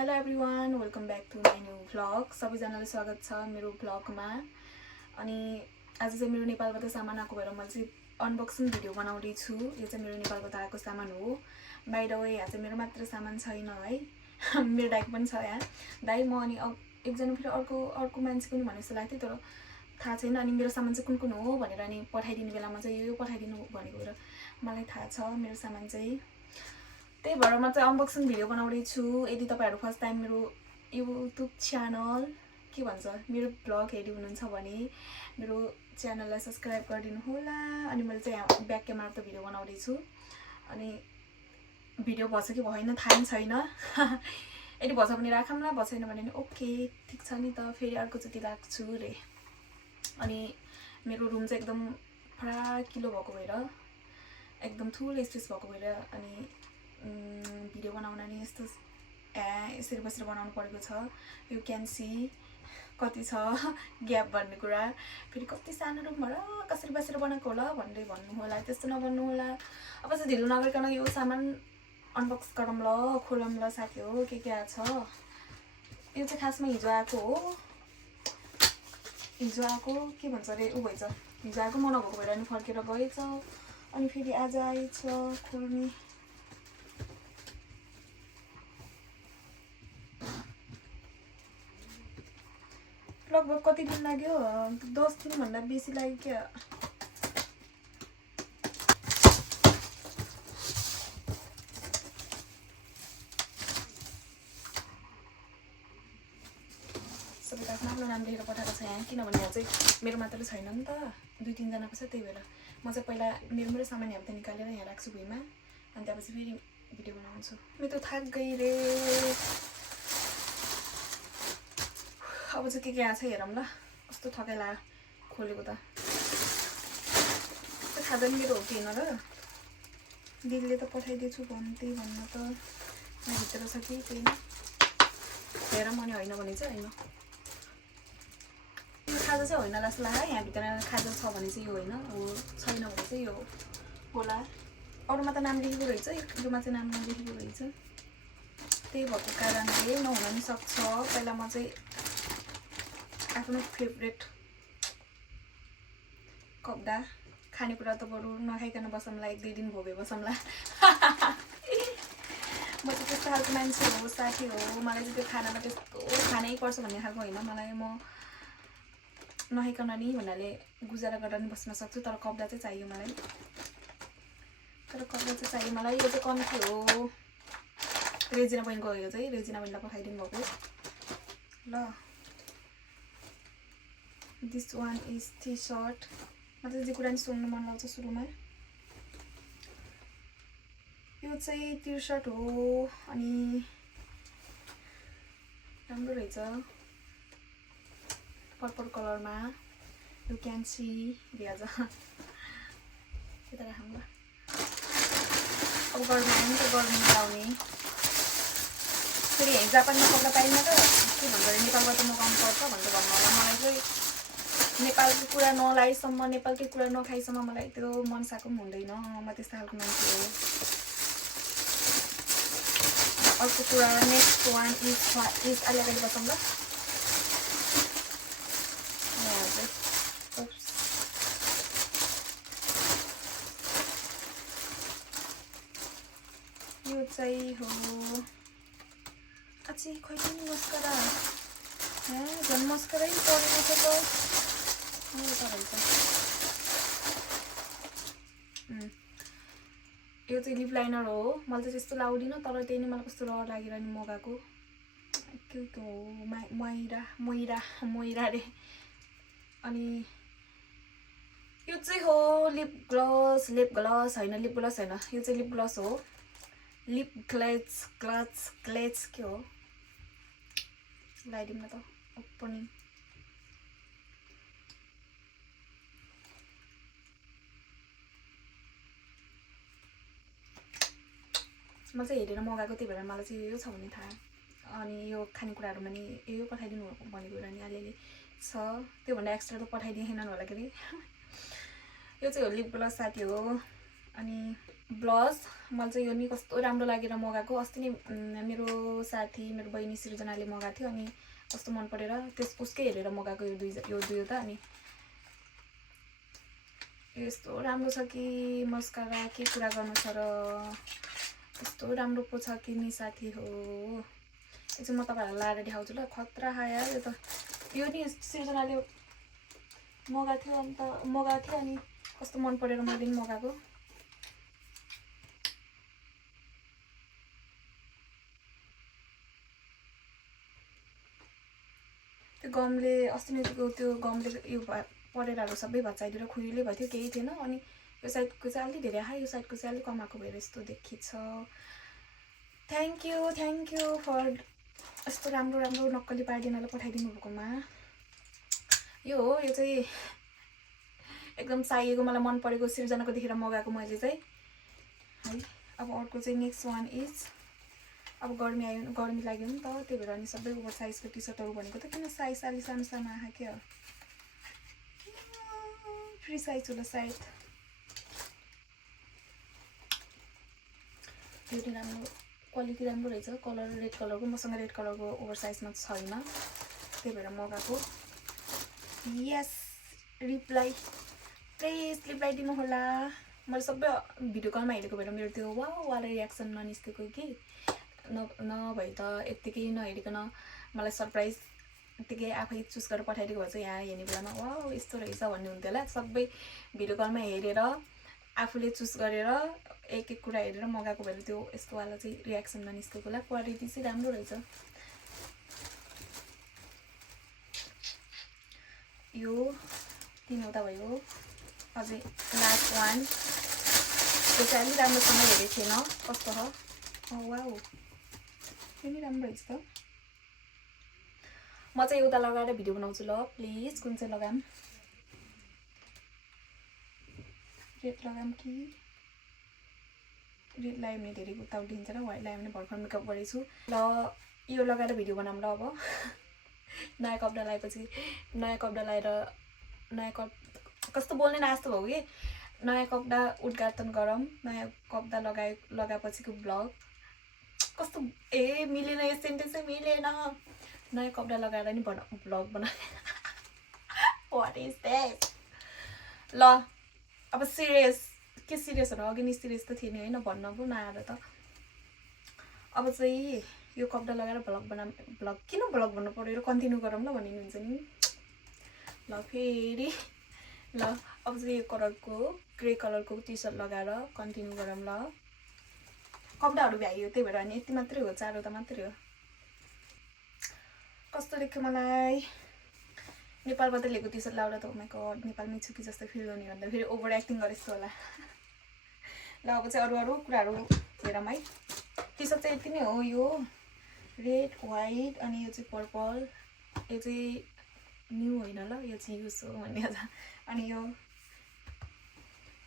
Hello everyone, welcome back to my new vlog. सबैजनालाई स्वागत छ मेरो भ्लगमा। अनि आज चाहिँ मेरो नेपालबाट सामान आएको भएर मैले चाहिँ अनबक्सिङ भिडियो बनाउँदैछु। यो चाहिँ मेरो नेपालबाट आएको सामान हो। बाइ द वे यहाँ चाहिँ मेरो मात्र सामान छैन है, मेरो दाइको पनि छ। यहाँ दाइ म अनि एकजना फेरि अर्को मान्छे पनि भने जस्तो लाग्थ्यो, तर थाहा छैन। अनि मेरो सामान चाहिँ कुन कुन हो भनेर अनि पठाइदिने बेलामा चाहिँ यो पठाइदिनु भनेको भएर मलाई थाहा छ मेरो सामान चाहिँ। त्यही भएर म चाहिँ अनबक्सिङ भिडियो बनाउँदैछु। यदि तपाईँहरू फर्स्ट टाइम मेरो युट्युब च्यानल के भन्छ मेरो भ्लग हेर्दै हुनुहुन्छ भने मेरो च्यानललाई सब्सक्राइब गरिदिनु होला। अनि मैले चाहिँ यहाँ ब्याक क्यामेराबाट भिडियो बनाउँदैछु। अनि भिडियो भन्छ कि भएन थाहा छैन। यदि भन्छ भने राखौँला, भएन भने ओके ठिक छ नि त, फेरि अर्कोचोटि राख्छु रे। अनि मेरो रुम चाहिँ एकदम फराकिलो भएको भएर, एकदम ठुलो स्पेस भएको भएर अनि भिडियो बनाउन नि यस्तो यसरी बसेर बनाउनु परेको छ। यु क्यान सी कति छ ग्याप भन्ने कुरा। फेरि कति सानो रुमबाट कसरी बसेर बनाएको होला भन्दै भन्नु होला, त्यस्तो नभन्नु होला। अब चाहिँ ढिलो नगरिकन यो सामान अनबक्स गरौँ ल, खोलौँ ल साथी हो। के छ यो चाहिँ खासमा हिजो आएको हो। हिजो आएको के भन्छ अरे ऊ भएछ, हिजो आएको म नभएको भएर अनि फर्केर गएछ। अनि फेरि आज आएछ खोल्ने। लगभग कति दिन लाग्यो, 10 दिनभन्दा बेसी लाग्यो क्या। सबैले आफ्नो नाम लेखेर पठाएको छ यहाँ, किनभने यहाँ चाहिँ मेरो मात्र छैन नि त, 2-3जनाको छ। त्यही भएर म चाहिँ पहिला मेरो सामान यहाँबाट निकालेर यहाँ राख्छु भुइँमा, अनि त्यसपछि फेरि भिडियो बनाउँछु। म त थाक गई रे। अब चाहिँ के आएको छ हेरौँ ल। कस्तो थकाइ लाग्यो खोलेको त। खाँदा नि मेरो हो कि होइन र, दिदीले त पठाइदिएछु भन्दै भन्न त भित्र छ कि केही हेरौँ। अनि होइन भने चाहिँ होइन, यो खाजा चाहिँ होइन जस्तो लाग्यो। यहाँभित्र खाजा छ भने चाहिँ यो होइन हो, छैन भने चाहिँ यो होला। अरूमा त नाम लेखेको रहेछ, योमा चाहिँ नाम नलेखेको रहेछ। त्यही भएको कारणले नहुन पनि सक्छ। पहिला म चाहिँ आफ्नो फेभरेट कपडा खानेकुरा त बरु नखाइकन बसौँला, 1-2 दिन भोगे बसौँला। म चाहिँ त्यस्तो खालको मान्छे हो साथी हो। मलाई चाहिँ त्यो खानामा त्यस्तो खानै पर्छ भन्ने खालको होइन। मलाई म नखाइकन नि भन्नाले गुजारा गरेर नि बस्न सक्छु, तर कपडा चाहिँ चाहियो मलाई। यो चाहिँ कम्ती हो। रेजिना बहिनीको हो, यो चाहिँ रेजिना बहिनीलाई पठाइदिनु भएको ल। This one is T shirt. मतलब जे कुरा नि सुन्नु मन लाग्छ सुरुमा। यो चाहिँ टी सर्ट हो अनि राम्रो रहेछ, पर्पल कलरमा। यु क्यान सी भ्याज यता राखौँ ल। अब गर्मी आयो नि त, गर्मी लगाउने। फेरि यहीँ जापानमा कपडा पाइन्न त, के भन्छ अरे नेपालबाट मगाउनु पर्छ भनेर भन्नु होला। मलाई चाहिँ नेपालको कुरा नलाएसम्म, नेपालकै कुरा नखाएसम्म मलाई त्यो मनसाको पनि हुँदैन। म त्यस्तो खालको मान्छे हो। अर्को कुरा नेक्स्ट वान इज अलि अगाडि बसौँ ल। यो चाहिँ हो अझै खोइ पनि मस्करा, झन् मस्करै परेको छ त। यो चाहिँ लिप लाइनर हो। मैले चाहिँ त्यस्तो लाउँदिनँ, तर त्यही नै मलाई कस्तो रहर लागेर नि मगाएको। के हो मोइरा रे। अनि यो चाहिँ हो लिप ग्लस होइन, लिप ग्लस होइन, यो चाहिँ लिप ग्लस हो। लिप ग्लेज के हो लगाइदिउँ न त ओपनिङ। म चाहिँ हेरेर मगाएको, त्यही भएर मलाई चाहिँ यो छ भन्ने थाहा। अनि यो खानेकुराहरूमा नि यो पठाइदिनु भनेको कुरा नि अलिअलि छ, त्योभन्दा एक्स्ट्रा त पठाइदिएनन् होला के अरे। यो चाहिँ हो लिप ग्लस साथी हो। अनि ब्लज मलाई चाहिँ यो नि कस्तो राम्रो लागेर मगाएको। अस्ति नै मेरो साथी मेरो बहिनी सृजनाले मगाएको थियो अनि कस्तो मन परेर उसकै हेरेर मगाएको यो दुईवटा। अनि यस्तो राम्रो छ कि मस्कारा के कुरा गर्नु छ र, यस्तो राम्रो पो छ कि नि साथी हो। एकछिन म तपाईँहरूलाई लाएर देखाउँछु ल। खतरा खायो यो त। यो नि सृजनाले मगाएको थियो अनि कस्तो मन परेर मैले नि मगाएको। त्यो गमले अस्ति नै त्यो गमले यो परेराहरू सबै भचाइदिएर खुइले भयो थियो, केही थिएन। अनि यो साइडको चाहिँ अलिक धेरै आयो, यो साइडको चाहिँ अलिक कमाएको भएर यस्तो देखिन्छ। थ्याङ्क यू फर यस्तो राम्रो राम्रो नक्कली पारिदिनलाई पठाइदिनु भएकोमा। यो हो, यो चाहिँ एकदम चाहिएको मलाई मन परेको सृजनाको देखेर मगाएको मैले चाहिँ है। अब अर्को चाहिँ नेक्स्ट वान इज, अब गर्मी लाग्यो नि त, त्यही भएर अनि सबै ओभर साइजको टी सर्टहरू भनेको त किन साइज अलि सानो सानो आयो क्या, फ्री साइज होला सायद। यो नि राम्रो क्वालिटी राम्रो रहेछ, कलर रेड कलरको। मसँग रेड कलरको ओभर साइजमा छैन, त्यही भएर मगाएको। यस, रिप्लाई प्लिज रिप्लाई दिनु होला। मैले सबै भिडियो कलमा हेरेको भएर मेरो त्यो वाला रियाक्सन ननिस्केको कि नभए त यत्तिकै नहेरिकन मलाई सरप्राइज यत्तिकै आफै चुज गरेर पठाइदिएको भए चाहिँ यहाँ हेर्ने बेलामा वाउ यस्तो रहेछ भन्ने हुन्थ्यो होला। सबै भिडियो कलमा हेरेर आफूले चुज गरेर एक एक कुरा हेरेर मगाएको भएर त्यो यस्तोवाला चाहिँ रियाक्सन ननिस्केको होला। क्वालिटी चाहिँ राम्रो रहेछ। यो 3वटा भयो, अझै लास्ट वान। त्यो चाहिँ अलिक राम्रोसँग हेरेको थिएन कस्तो छ। वाउ, यो नि राम्रो रहेछ त। म चाहिँ एउटा लगाएर भिडियो बनाउँछु ल प्लिज। कुन चाहिँ लगाम, रेड लगाम कि रेड लगायो भने धेरै उता उठिन्छ र, व्हाइट लगायो भने भर्खर मेकअप गरेछु ल। यो लगाएर भिडियो बनाऊँ ल अब। नयाँ कपडा लगाएपछि, नयाँ कपडा लगाएर कस्तो बोल्ने नास्तो भयो कि, नयाँ कपडा उद्घाटन गरौँ, नयाँ कपडा लगाएपछिको ब्लग कस्तो मिलेन, यो सेन्टेन्सै मिलेन। नयाँ कपडा लगाएर नि ब्लग बना वाट इज द्याट। ल अब सिरियस के सिरियसहरू अघि नि सिरियस त थिएन होइन, भन्न पो नआएर त। अब चाहिँ यो कपडा लगाएर ब्लग किन ब्लग भन्नु पऱ्यो, कन्टिन्यू गरौँ ल भनिनुहुन्छ नि ल फेरि। ल अब चाहिँ यो कलरको ग्रे कलरको टी सर्ट लगाएर कन्टिन्यू गरौँ ल। कपडाहरू भ्याइयो त्यही भएर अनि यति मात्रै हो, 4वटा मात्रै हो। कस्तो देख्यो मलाई नेपालबाट लिएको टी सर्ट लाउँदा त ओ माइ गड नेपालमै छु कि जस्तो फिल हुने, भन्दा फेरि ओभर एक्टिङ गरेको जस्तो होला। ल अब चाहिँ अरू कुराहरू हेरौँ है। टी सर्ट चाहिँ यति नै हो, यो रेड व्हाइट अनि यो चाहिँ पर्पल। यो चाहिँ न्यू होइन ल, यो चाहिँ युज हो भन्ने होला। अनि यो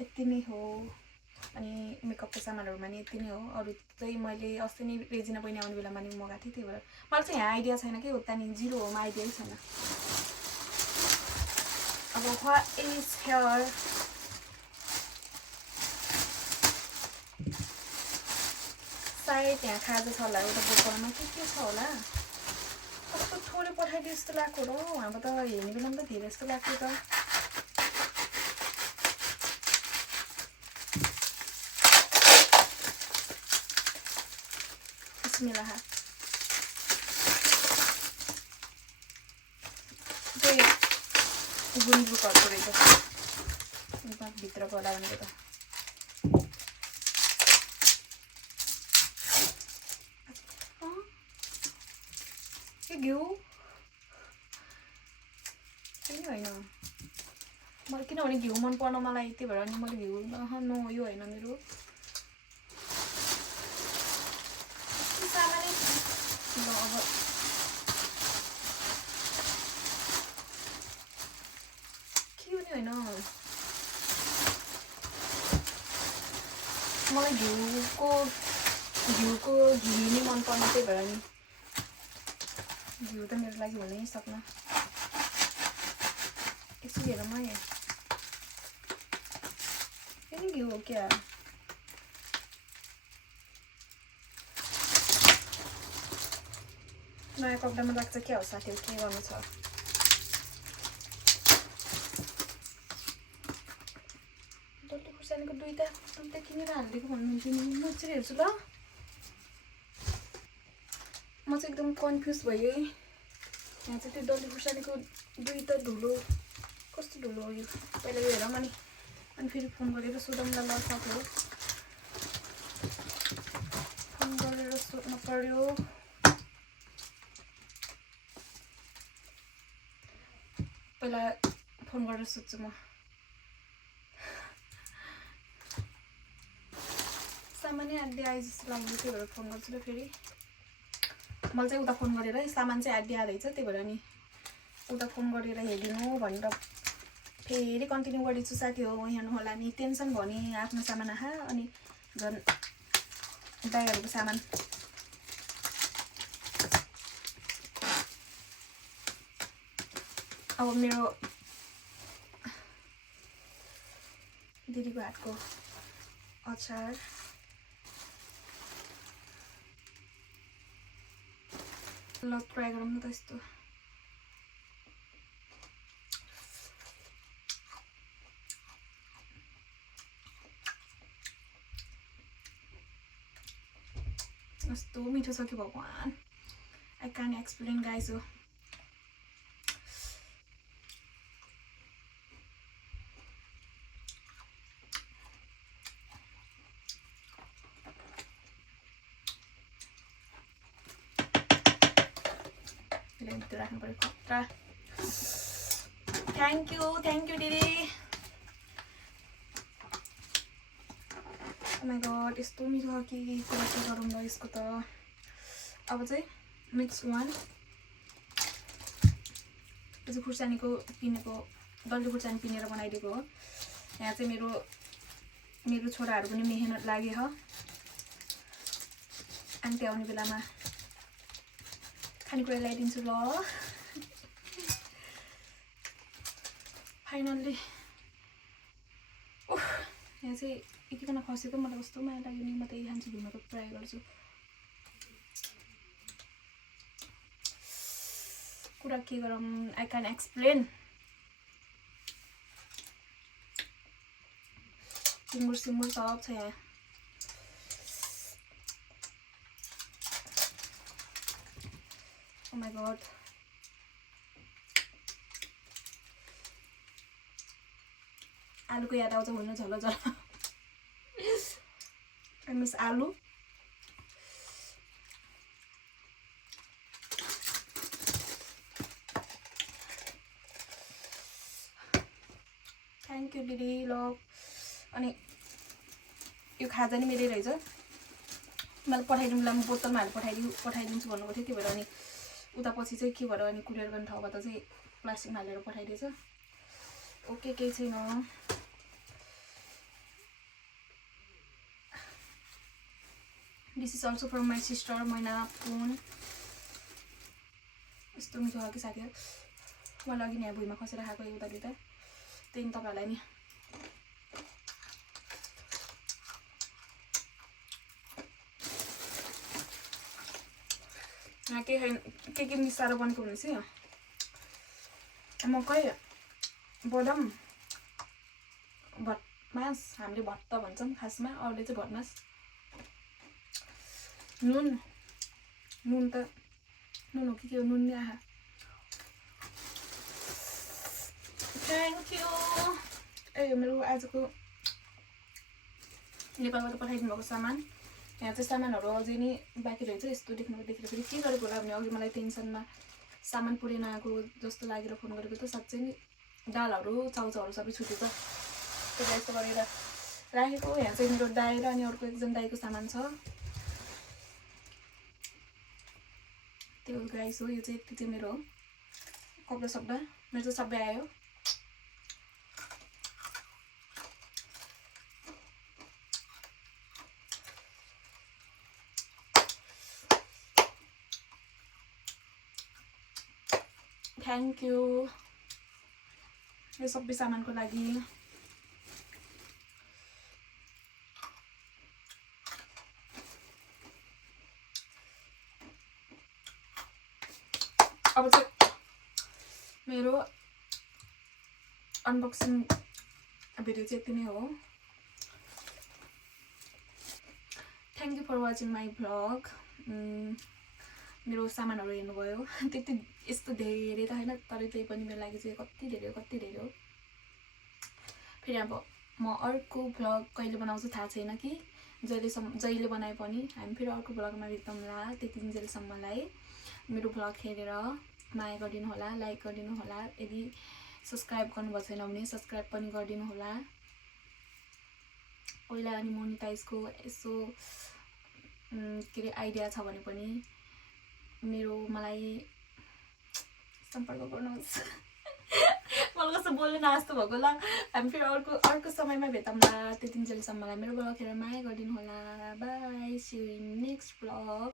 यति नै हो। अनि मेकअपको सामानहरूमा नि यति नै हो। अरू चाहिँ मैले अस्ति नै रेजिना बहिनी आउने बेलामा नि मगाएको थिएँ, त्यही भएर मलाई चाहिँ यहाँ आइडिया छैन कि उता नि जिरो होमा आइडिया छैन। अब व्हाट इज हियर, सायद यहाँ खाजा छ होला एउटा बोतलमा, के छ होला। कस्तो थोरै पठाइदियो जस्तो लाग्यो र, उहाँबाट त हेर्ने बेलामा त धेरै जस्तो लाग्थ्यो त। बिस्मिल्लाह। त्यही गुन्द्रुकहरूको रहेछ भित्र होला भनेको त। घिउ पनि होइन मलाई, किनभने घिउ मन पर्न मलाई, त्यही भएर अनि मैले घिउ नो यो होइन मेरो सामानै। ल अब के हो नि होइन, मलाई घिउ घी नै मन पर्न, त्यही भएर नि घिउ त मेरो लागि हुनै सक्न। एकछिन हेरौँ है, यो नि घिउ हो क्या, नयाँ कपडामा लाग्छ क्या हो साथीहरू, के गर्नु छ। डल्ले खुर्सानीको दुईटा किनेर हालिदिएको भन्नुहुन्थ्यो नि, म चाहिँ हेर्छु ल। म चाहिँ एकदम कन्फ्युज भएँ है। यहाँ चाहिँ त्यो डल्ले खुर्सानीको दुईटा धुलो, कस्तो धुलो हो यो, पहिला यो हेरौँ अनि फेरि फोन गरेर सोधौँला ल साथीहरू। फोन गरेर सोध्नु पर्यो। पहिला फोन गरेर सोध्छु म। सामानै आधी आए जस्तो लाग्यो, त्यही भएर फोन गर्छु ल फेरि। मैले चाहिँ उता फोन गरेर सामान चाहिँ आधी आएछ, त्यही भएर नि उता फोन गरेर हेरिदिनु भनेर फेरि कन्टिन्यू गरेछु साथी हो। हेर्नु होला नि, टेन्सन भयो नि आफ्नो सामान आहा, अनि झन् दाइहरूको सामान। अब मेरो दिदीको हातको अचार ल ट्राई गरौँ न त यस्तो। कस्तो मिठो छ कि भगवान, आई क्यान एक्सप्लेन गाइज हो। राख्नु पर्यो खतरा। थ्याङ्क यू दिदी। माई गड यस्तो मिठो छ कि कुरा के गरौँ ल यसको त। अब चाहिँ नेक्स्ट वान, यो चाहिँ खुर्सानीको पिनेको, डल्ले खुर्सानी पिनेर बनाइदिएको हो। यहाँ चाहिँ मेरो छोराहरू पनि मेहनत लागे हो। आन्टी आउने बेलामा खानेकुरा ल्याइदिन्छु ल। फाइनल्ली यहाँ चाहिँ यतिकन खसेको मलाई कस्तो माया लाग्यो नि, म त यही खान्छु, भुमेको ट्राई गर्छु। कुरा के गरौँ, आई क्यान एक्सप्लेन। सिङ्गुर सब छ यहाँ। Oh my god. आलुको याद आउँछ हुन झल झल। I miss आलु। थ्याङ्क यू दिदी ल। अनि यो खाजा नि मेरै रहेछ, मैले पठाइदिउँला, म बोतलमा हालेर पठाइदिन्छु भन्नुभएको थियो। त्यही भएर अनि उता पछि चाहिँ के भएर अनि कुरियर गर्ने ठाउँबाट चाहिँ प्लास्टिकमा हालेर पठाइदिएछ। ओके केही छैन। This is also from my sister मैना पुन। यस्तो मिठो खालको साथीहरू, मैले अघि यहाँ भुइँमा खसेर खाएको एउटा दुइटा, त्यही तपाईँहरूलाई नि। के मिसाएर बनेको भनेपछि मकै, बदाम, भटमास, हामीले भट्ट भन्छौँ खासमा, अरूले चाहिँ भटमास, नुन त नुन हो कि के हो, नुन नै आहा। Thank you. यो मेरो आजको नेपालबाट पठाइदिनु भएको सामान। यहाँ चाहिँ सामानहरू अझै नि बाँकी रहेछ। यस्तो देखेर फेरि के गरेको होला भने अघि मलाई टेन्सनमा सामान पुरै नआएको जस्तो लागेर फोन गरेको त साँच्चै नि दालहरू चाउचाउहरू सबै छुटेछ। त्यसलाई यस्तो गरेर राखेको। यहाँ चाहिँ मेरो दाइ र अनि अर्को एकजना दाइको सामान छ। त्यो गाइस हो। यो चाहिँ यति चाहिँ मेरो हो। कपडा सक्दा मेरो चाहिँ सबै आयो। थ्याङ्क यू यो सबै सामानको लागि। अब चाहिँ मेरो अनबक्सिङ भिडियो चाहिँ यति नै हो। Thank you for watching my vlog. मेरो सामानहरू हेर्नुभयो त्यति यस्तो धेरै त होइन, तर त्यही पनि मेरो लागि चाहिँ कति धेरै हो। फेरि अब म अर्को भ्लग कहिले बनाउँछु थाहा छैन कि, जहिले बनाए पनि हामी फेरि अर्को भ्लगमा भेटौँला। त्यतिन्जेलसम्मलाई मेरो भ्लग हेरेर माया गरिदिनु होला, लाइक गरिदिनु होला। यदि सब्सक्राइब गर्नुभएको छैन भने सब्सक्राइब पनि गरिदिनु होला। पहिला अनि मोनिटाइजको यसो के अरे आइडिया छ भने पनि मलाई सम्पर्क गर्नुहोस्। मलाई कस्तो बोल्नु नजस्तो भएको ल। हामी फेरि अर्को समयमा भेटौँला। त्यतिन्जेलसम्मलाई मेरो भ्लग हेरेर माया गरिदिनु होला। Bye, see you in next vlog.